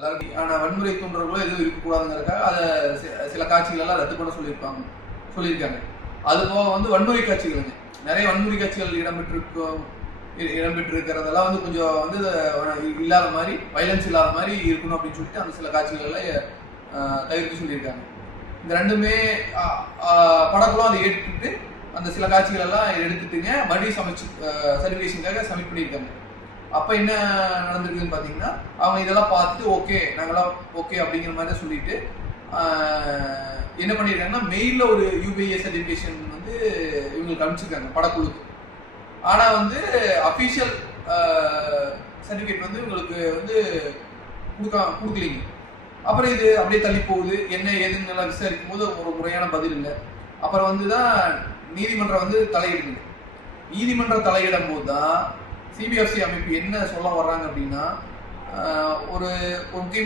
எல்லாருக்கும் வன்முறை தூண்டுறவங்களோ எதுவும் இருக்கக்கூடாதுங்கிறதுக்காக அதை சில காட்சிகள் எல்லாம் ரத்து பண்ண சொல்லியிருக்காங்க. அது போக வந்து வன்முறை காட்சிகளுங்க, நிறைய வன்முறை காட்சிகள் இடம்பெற்றிருக்கிறதெல்லாம் வந்து கொஞ்சம் வந்து இல்லாத மாதிரி, வைலன்ஸ் இல்லாத மாதிரி இருக்கணும் அப்படின்னு சொல்லிட்டு அந்த சில காட்சிகள் எல்லாம் தவிர்த்து சொல்லியிருக்காங்க. இந்த ரெண்டுமே படக்குழும் அதை ஏற்றுட்டு அந்த சில காட்சிகள் எல்லாம் எடுத்துட்டுங்க மறுபடியும் சர்டிஃபிகேஷனுக்காக சப்மிட் பண்ணியிருக்காங்க. அப்போ என்ன நடந்திருக்குன்னு பார்த்தீங்கன்னா, அவங்க இதெல்லாம் பார்த்துட்டு ஓகே நாங்களாம் ஓகே அப்படிங்கிற மாதிரி சொல்லிட்டு என்ன பண்ணியிருக்காங்கன்னா, மெயிலில் ஒரு யூபிஐ சர்டிஃபிகேஷன் வந்து இவங்களுக்கு அனுப்பிச்சிருக்காங்க படக்குழுக்கு. ஆனால் வந்து அஃபிஷியல் சர்டிஃபிகேட் வந்து இவங்களுக்கு வந்து கொடுக்கலிங்க. அப்புறம் இது அப்படியே தள்ளி போகுது. என்ன ஏதுன்னு எல்லாம் விசாரிக்கும் போது ஒரு முறையான பதில் இல்லை. அப்புறம் வந்து தான் நீதிமன்றம் வந்து தலையிடுது. நீதிமன்றம் தலையிடும் போது தான் சிபிஎஃப்சி அமைப்பு என்ன சொல்ல வர்றாங்க அப்படின்னா, ஒரு முக்கிய